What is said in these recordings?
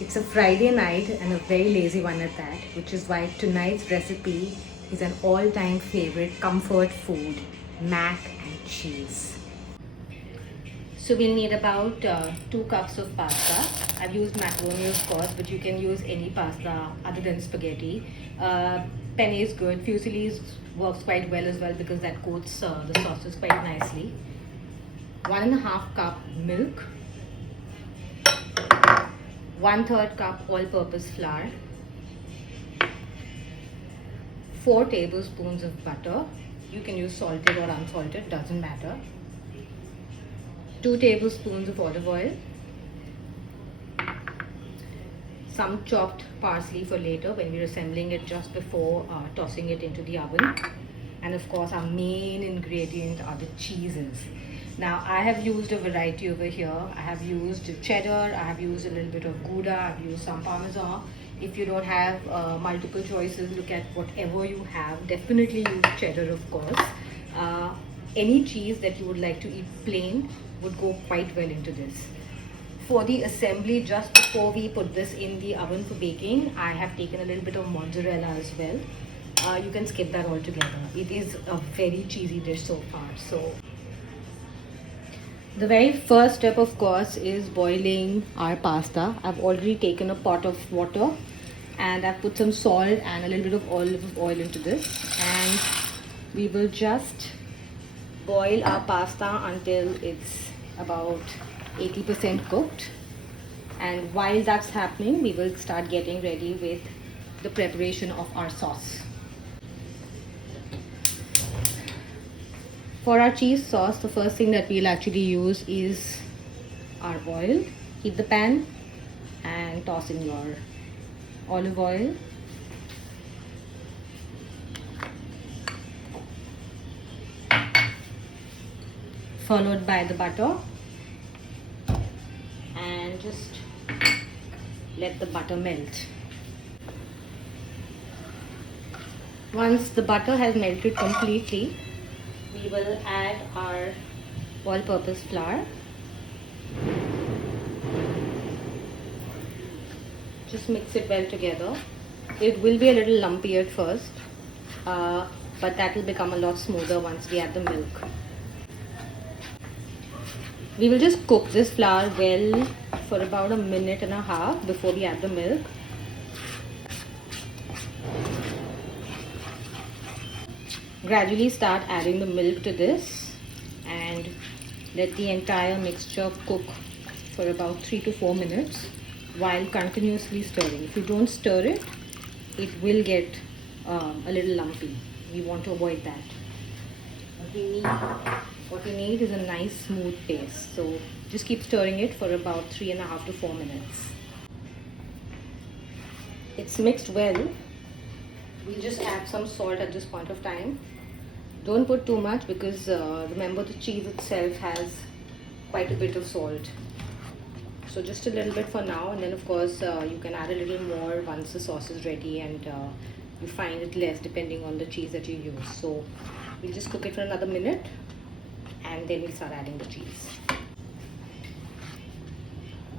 It's a Friday night and a very lazy one at that, which is why tonight's recipe is an all-time favorite comfort food, mac and cheese. So we'll need about 2 cups of pasta. I've used macaroni of course, but you can use any pasta other than spaghetti. Penne is good. Fusilli works quite well as well because that coats the sauces quite nicely. 1.5 cup milk. 1/3 cup all-purpose flour. 4 tablespoons of butter. You can use salted or unsalted, doesn't matter. 2 tablespoons of olive oil. Some chopped parsley for later when we're assembling it just before tossing it into the oven. And of course our main ingredient are the cheeses. Now I have used a variety over here. I have used cheddar, I have used a little bit of Gouda, I have used some Parmesan. If you don't have multiple choices, look at whatever you have. Definitely use cheddar of course. Any cheese that you would like to eat plain would go quite well into this. For the assembly, just before we put this in the oven for baking, I have taken a little bit of mozzarella as well. You can skip that altogether. It is a very cheesy dish so far. So the very first step of course is boiling our pasta. I've already taken a pot of water and I've put some salt and a little bit of olive oil into this, and we will just boil our pasta until it's about 80% cooked. And while that's happening, we will start getting ready with the preparation of our sauce. For our cheese sauce, the first thing that we'll actually use is our oil. Heat the pan and toss in your olive oil. Followed by the butter. And just let the butter melt. Once the butter has melted completely, we will add our all-purpose flour. Just mix it well together. It will be a little lumpy at first, but that will become a lot smoother once we add the milk. We will just cook this flour well for about 1.5 minutes before we add the milk. Gradually start adding the milk to this and let the entire mixture cook for about 3 to 4 minutes while continuously stirring. If you don't stir it, it will get a little lumpy. We want to avoid that. What we need is a nice smooth paste. So just keep stirring it for about 3.5 to 4 minutes. It's mixed well. We'll just add some salt at this point of time. Don't put too much because remember the cheese itself has quite a bit of salt. So just a little bit for now, and then of course you can add a little more once the sauce is ready and you find it less depending on the cheese that you use. So we'll just cook it for another minute and then we'll start adding the cheese.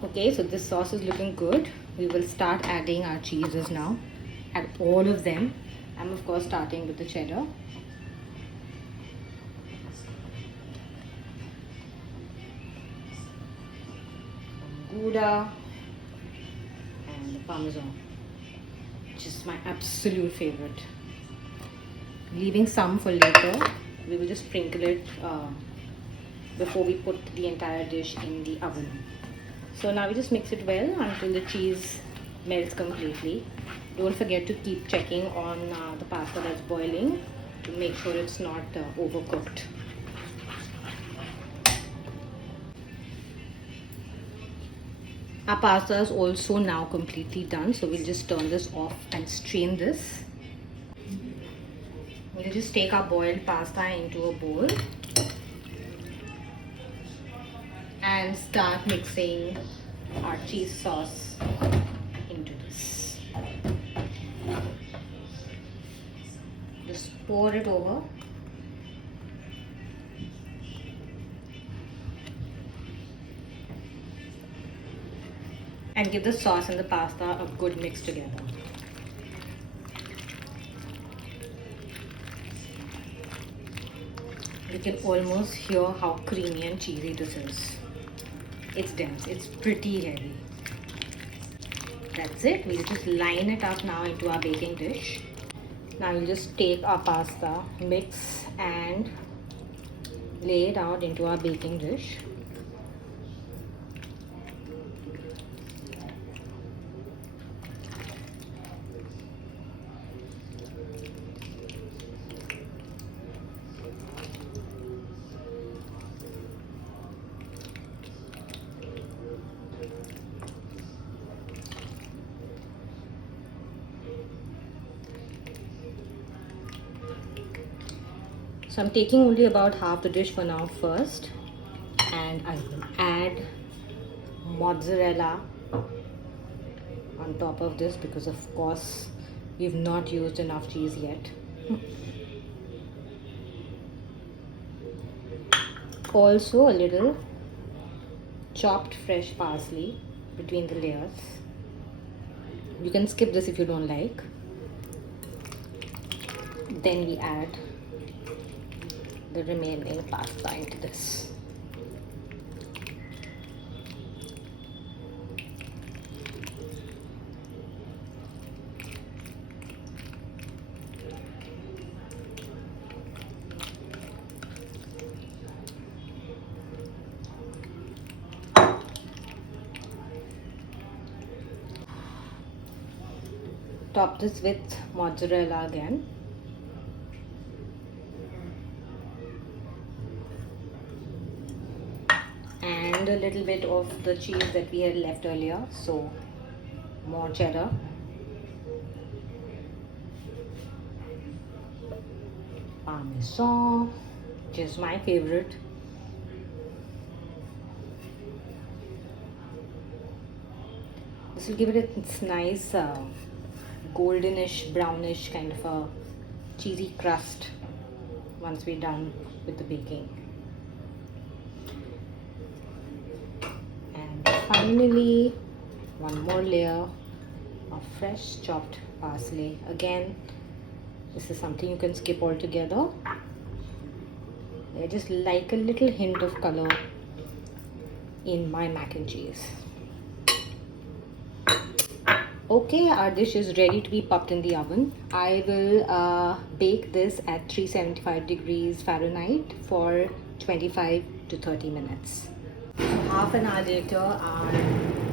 Okay, so this sauce is looking good. We will start adding our cheeses now. Add all of them. I'm of course starting with the cheddar. Gouda and the Parmesan, which is my absolute favorite. Leaving some for later. We will just sprinkle it before we put the entire dish in the oven. So now we just mix it well until the cheese melts completely. Don't forget to keep checking on the pasta that's boiling to make sure it's not overcooked. Our pasta is also now completely done, so we'll just turn this off and strain this. We'll just take our boiled pasta into a bowl and start mixing our cheese sauce into this. Just pour it over. and give the sauce and the pasta a good mix together. You can almost hear how creamy and cheesy this is. It's dense, it's pretty heavy. That's it. We'll just line it up now into our baking dish. Now we'll just take our pasta, mix and lay it out into our baking dish. So I'm taking only about half the dish for now first, and I will add mozzarella on top of this because of course we've not used enough cheese yet. Also a little chopped fresh parsley between the layers. You can skip this if you don't like. Then we add the remaining pasta into this. Top this with mozzarella again. And a little bit of the cheese that we had left earlier, so more cheddar. Parmesan, which is my favorite. This will give it a nice goldenish, brownish kind of a cheesy crust once we're done with the baking. Finally, one more layer of fresh chopped parsley. Again, this is something you can skip altogether. I just like a little hint of color in my mac and cheese. Okay, our dish is ready to be popped in the oven. I will bake this at 375 degrees Fahrenheit for 25 to 30 minutes. Half an hour later, our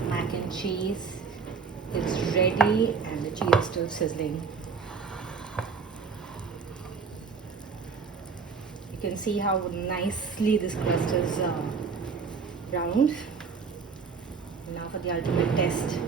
mac and cheese is ready and the cheese is still sizzling. You can see how nicely this crust is browned. Now for the ultimate test.